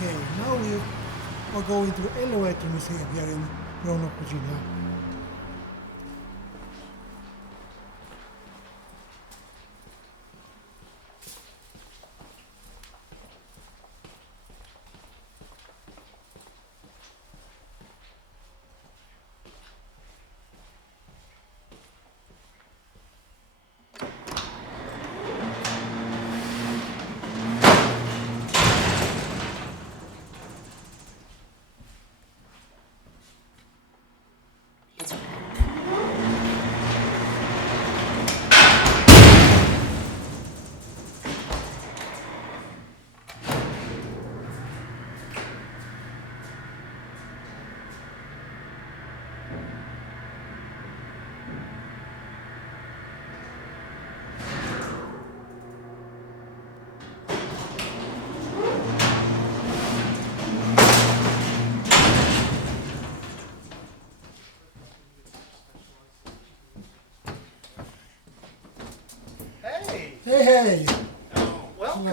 Okay, now we are going to the elevator museum here in Roanoke, Virginia. Hey! Welcome.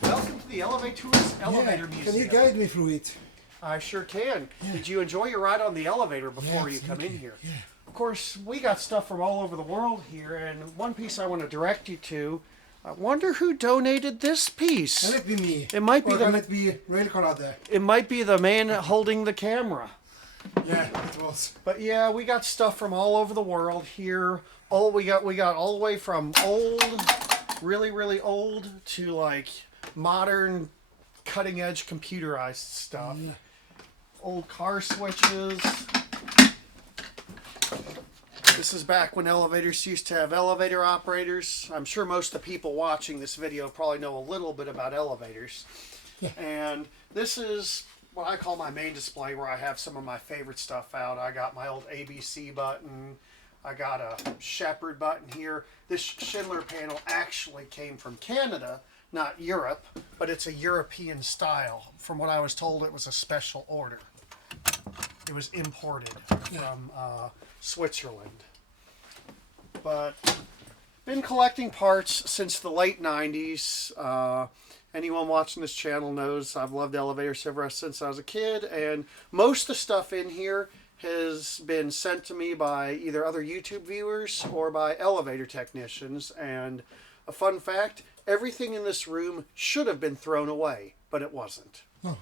Welcome to the elevaTOURS Elevator Museum. Can you guide me through it? I sure can. Yeah. Did you enjoy your ride on the elevator before you come in here? Yeah. Of course, we got stuff from all over the world here, and one piece I want to direct you to. I wonder who donated this piece. Can it be me? It might be or can it be Railcolade? It might be the man holding the camera. Yeah, it was. But yeah, we got stuff from all over the world here. We got all the way from old, really old, to like modern, cutting edge computerized stuff. Yeah. Old car switches. This is back when elevators used to have elevator operators. I'm sure most of the people watching this video probably know a little bit about elevators. Yeah. And this is what I call my main display, where I have some of my favorite stuff out. I got my old ABC button. I got a Shepherd button here. This Schindler panel actually came from Canada, not Europe, but it's a European style. From what I was told, it was a special order. It was imported from Switzerland. But been collecting parts since the late 90s. Anyone watching this channel knows I've loved elevators ever since I was a kid, and most of the stuff in here has been sent to me by either other YouTube viewers or by elevator technicians. And a fun fact, everything in this room should have been thrown away, but it wasn't. Oh.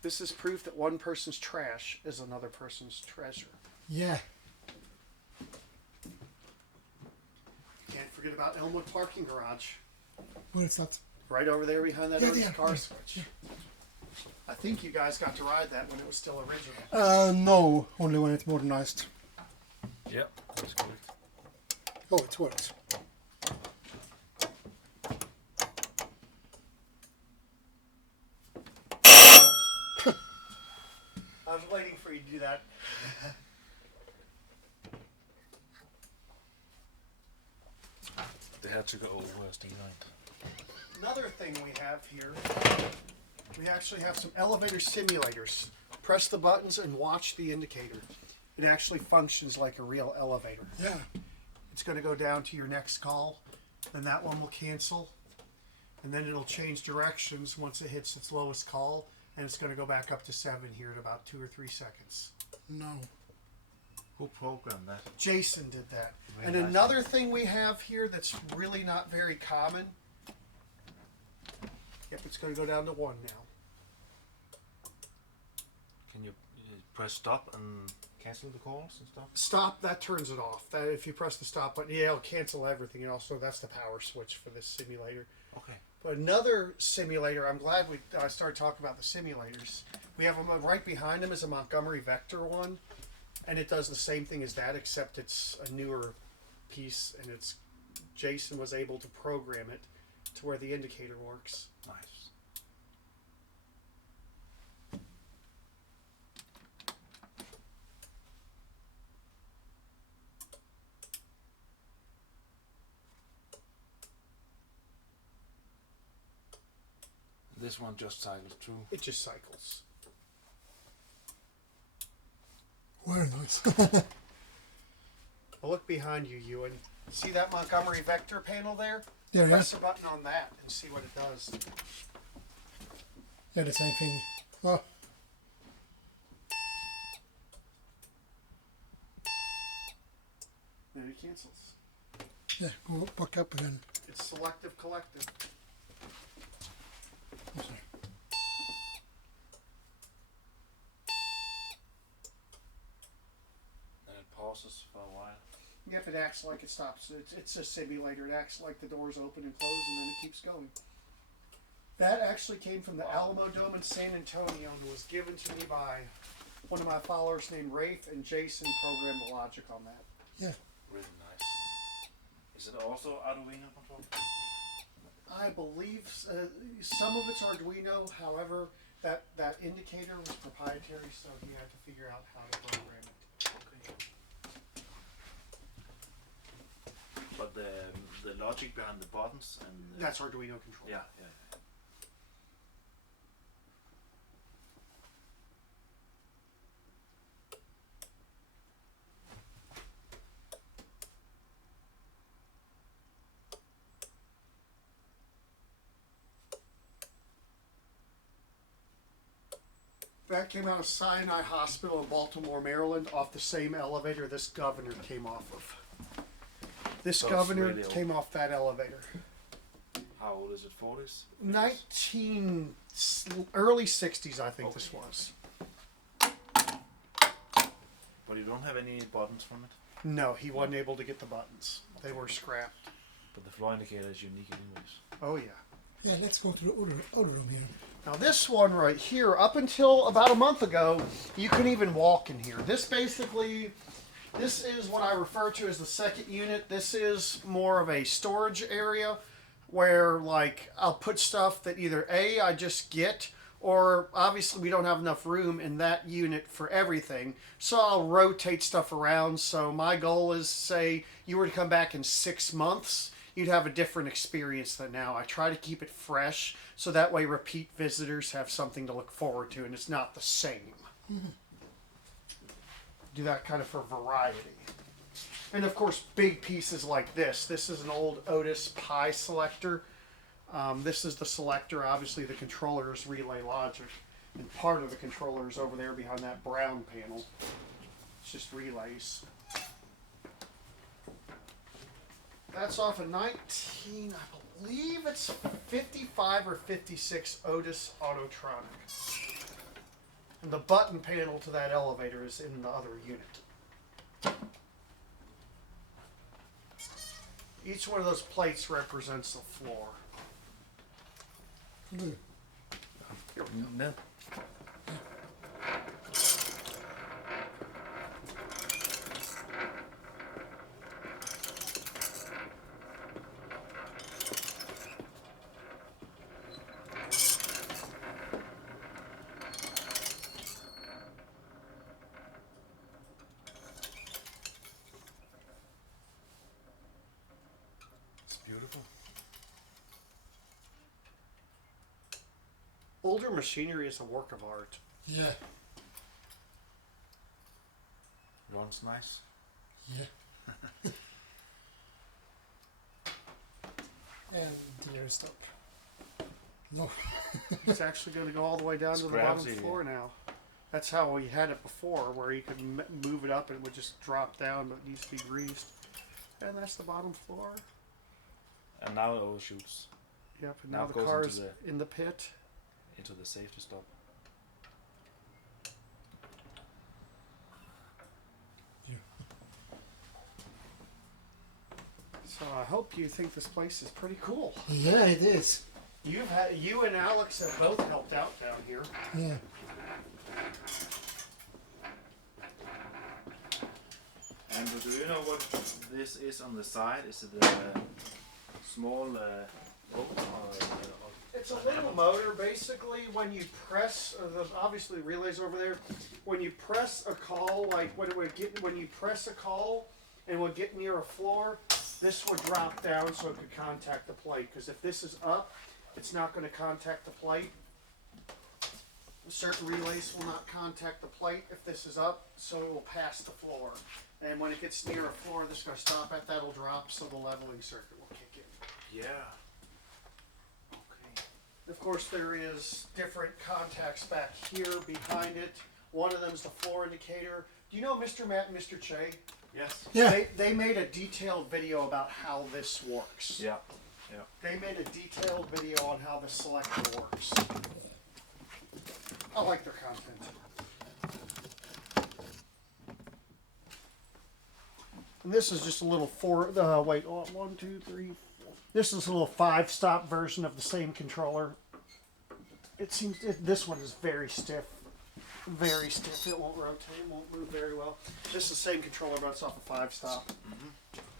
This is proof that one person's trash is another person's treasure. Yeah. Can't forget about Elmwood Parking Garage. Where is that? Right over there behind that car switch. Yeah. I think you guys got to ride that when it was still original. No, only when it's modernized. Yep, that's correct. Oh, it works. I was waiting for you to do that. They had to go over the line. Another thing we have here, we actually have some elevator simulators. Press the buttons and watch the indicator. It actually functions like a real elevator. Yeah. It's going to go down to your next call, then that one will cancel, and then it'll change directions once it hits its lowest call, and it's going to go back up to 7 here in about 2 or 3 seconds. No. Who programmed that? Jason did that. Very And nice. another thing we have here that's really not very common. Yep, it's going to go down to 1 now. Can you press stop and cancel the calls and stuff? Stop, that turns it off. That if you press the stop button, yeah, it'll cancel everything. And also, that's the power switch for this simulator. Okay. But another simulator, I'm glad we started talking about the simulators. We have them right behind them is a Montgomery Vector one. And it does the same thing as that, except it's a newer piece. And it's Jason was able to program it to where the indicator works. Nice. This one just cycles through. It just cycles. Very nice. Well, look behind you, Ewan. See that Montgomery Vector panel there? There, Press a button on that and see what it does. Yeah, the same thing. Oh, And it cancels. yeah, go back up again. It's selective collective. Yes, sir. And it pauses for a while. Yep, it acts like it stops. It's a simulator. It acts like the doors open and close, and then it keeps going. That actually came from the Alamo Dome in San Antonio and was given to me by one of my followers named Rafe, and Jason programmed the logic on that. Yeah. Really nice. Is it also Arduino control? I believe some of it's Arduino. However, that indicator was proprietary, so he had to figure out how to program it. Okay. But the logic behind the buttons and That's Arduino control. yeah, yeah. That came out of Sinai Hospital in Baltimore, Maryland, off the same elevator this governor came off of. This So it's governor really old. came off that elevator. How old is it? 40s? Early 60s, I think this Okay. was. But you don't have any buttons from it? No, he wasn't able to get the buttons. They were scrapped. But the floor indicator is unique anyways. Oh, yeah. Yeah, let's go to the other room here. Now this one right here, up until about a month ago, you couldn't even walk in here. This is what I refer to as the second unit. This is more of a storage area where, like, I'll put stuff that either A, I just get, or obviously we don't have enough room in that unit for everything. So I'll rotate stuff around. So my goal is, say, you were to come back in 6 months, you'd have a different experience than now. I try to keep it fresh so that way repeat visitors have something to look forward to and it's not the same. Do that kind of for variety. And of course, big pieces like this. This is an old Otis Pi selector. This is the selector. Obviously, the controller is relay logic. And part of the controller is over there behind that brown panel. It's just relays. That's off a 19, I believe it's 55 or 56 Otis Autotronic. And the button panel to that elevator is in the other unit. Each one of those plates represents the floor. Good. Here we go. No. It's beautiful. Older machinery is a work of art. Yeah, Runs nice. yeah. And dear stop. No. It's actually going to go all the way down to the Scraps bottom it, floor now. That's how we had it before, where you could move it up and it would just drop down, but it needs to be greased. And that's the bottom floor. And now it overshoots Yep, and Now now it the goes car into is in the pit. into the safety stop. So I hope you think this place is pretty cool. Yeah, it is. You and Alex have both helped out down here. Yeah. And do you know what this is on the side? Is it a small boat or It's a little motor. Basically, when you press, obviously relays over there. When you press a call, like when you press a call and would get near a floor, this would drop down so it could contact the plate. Because if this is up, it's not going to contact the plate. Certain relays will not contact the plate if this is up, so it will pass the floor. And when it gets near a floor that's going to stop at, that'll drop, so the leveling circuit will kick in. yeah? Okay. Of course, there is different contacts back here behind it. One of them is the floor indicator. Do you know Mr. Matt and Mr. Che? Yes. Yeah. They made a detailed video about how this works. Yeah. Yeah. They made a detailed video on how the selector works. I like their content. And this is just a little wait, 1, 2, 3, 4. This is a little 5-stop version of the same controller. This one is very stiff. Very stiff. It won't rotate, it won't move very well. This is the same controller, but it's off a 5-stop.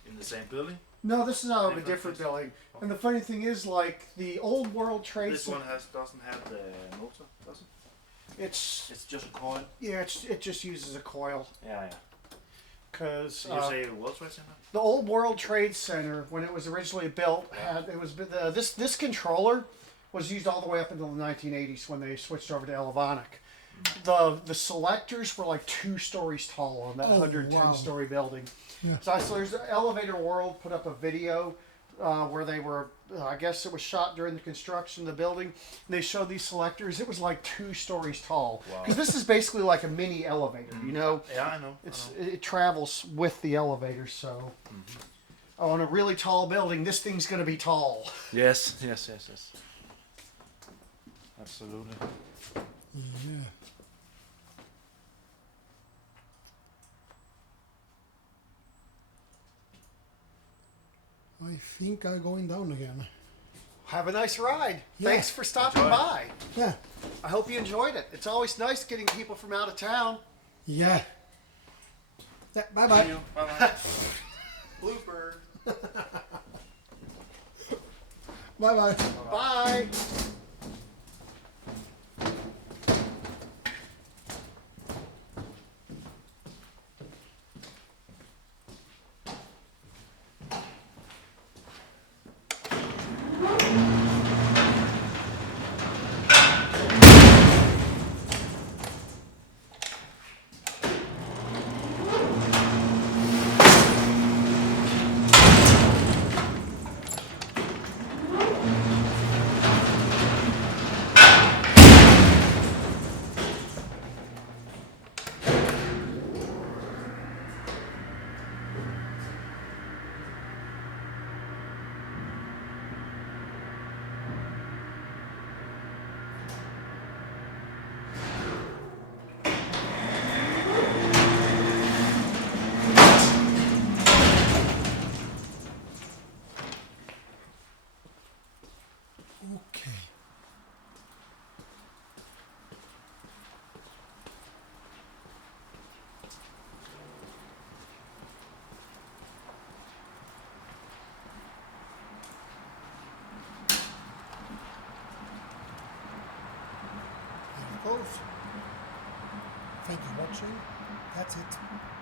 In the same building? No, this is out of a different building. And the funny thing is, like, the old World Trade This one doesn't have the motor, does it? It's just a coil. yeah, it just uses a coil. Yeah, yeah. Because You say World Trade Center? the old World Trade Center, when it was originally built, this controller was used all the way up until the 1980s when they switched over to elevaTOURS. The selectors were like 2 stories tall on that 110-story building. Yeah. So there's Elevator World put up a video where they were, I guess it was shot during the construction of the building. And they showed these selectors. It was like 2 stories tall. Wow. Because this is basically like a mini elevator, you know? Yeah, I know. It travels with the elevator, so on a really tall building, this thing's going to be tall. Yes. Absolutely. Yeah. I think I'm going down again. Have a nice ride. Yeah. Thanks for stopping Enjoy. by. Yeah. I hope you enjoyed it. It's always nice getting people from out of town. Yeah. Yeah. Bye bye. Bye-bye. Blooper. Bye bye. Bye. Okay. There it goes. Thank you for watching. That's it.